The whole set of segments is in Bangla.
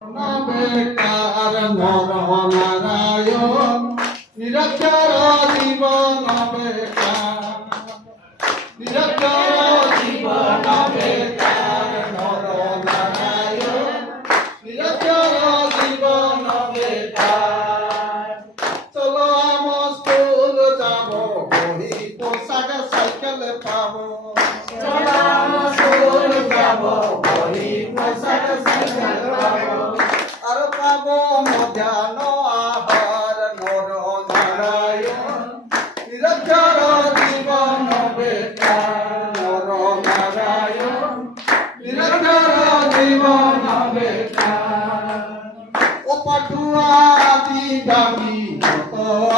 বেকার নর নারায়ণ নিরক্ষর জীবন বেকার নিরক্ষর জীবন বেকার নর নারায়ণ নিরক্ষর জীবন বেকার। চলো আমার স্কুল যাব বই পোশাক সাইকেল পাবো। চলো আমার স্কুল যাব বই পোশাক সাইকেল পাবো। আর পাবো মধ্যাহ্ন আহার নর নারায়ণ নিরক্ষর জীবন বেকার নর নারায়ণ নিরক্ষর জীবন বেকার। ও পাঠুয়া দিদামি কত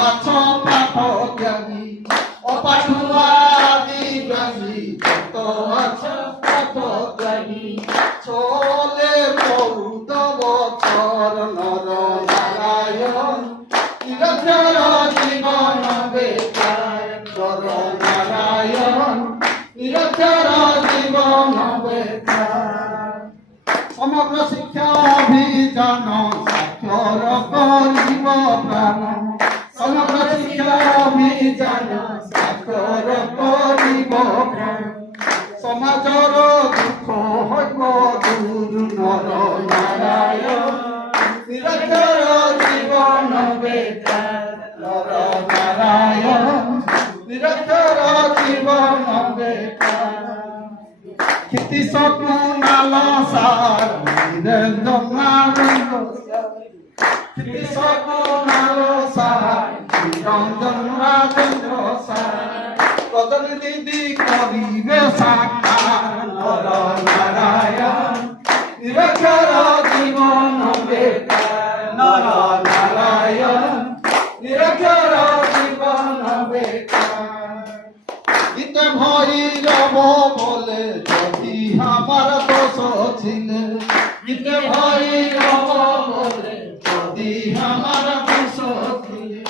আছো পাঠ জ্ঞানী। ও পাঠুয়া দিদামি কত আছো পাঠ জ্ঞানী। চলে বহুত বছর নর নারায়ণ নিরক্ষর জীবন বেকার নর নারায়ণ নিরক্ষর জীবন বেকার। সমগ্র শিক্ষা অভিযান সাক্ষর করিব প্রাণ। সমগ্র শিক্ষা অভিযান সাক্ষর করিব প্রাণ। সমাজর দুঃখ হইব দূর নর নারায়ণ নিরক্ষর জীবন বেকার নর নারায়ণ নিরক্ষর জীবন বেকার। খ্যাতি সকুনাল সার নিরঞ্জন নারায়ণ খ্যাতি সকুনাল সার নিরঞ্জন রাজেন্দ্র সার। রজনী দিদি করিবে সাকার নর নারায়ণ নিরক্ষর জীবন বেকার নর নারায়ণ নিরক্ষর জীবন বেকার। গীতে ভৈরব বলে যদি আমার দোষ ছিলে। গীতে ভৈরব বলে যদি আমার দোষ ছিলে।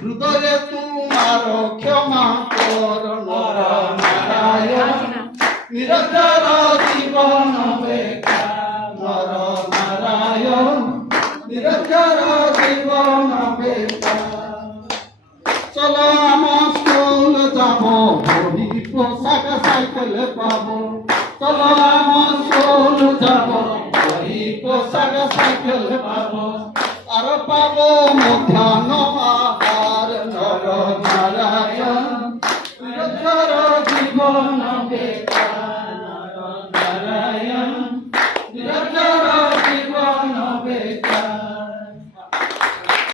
হৃদয়ে তোমার ক্ষমা কর নর নারায়ণ নিরক্ষর জীবন বেকার নর নারায়ণ নিরক্ষর জীবন বেকার। চলো আমার স্কুল যাব বই পোশাক সাইকেল পাবো। চলো আমার স্কুল যাব বই পোশাক সাইকেল পাবো। আর পাবো মধ্যাহ্ন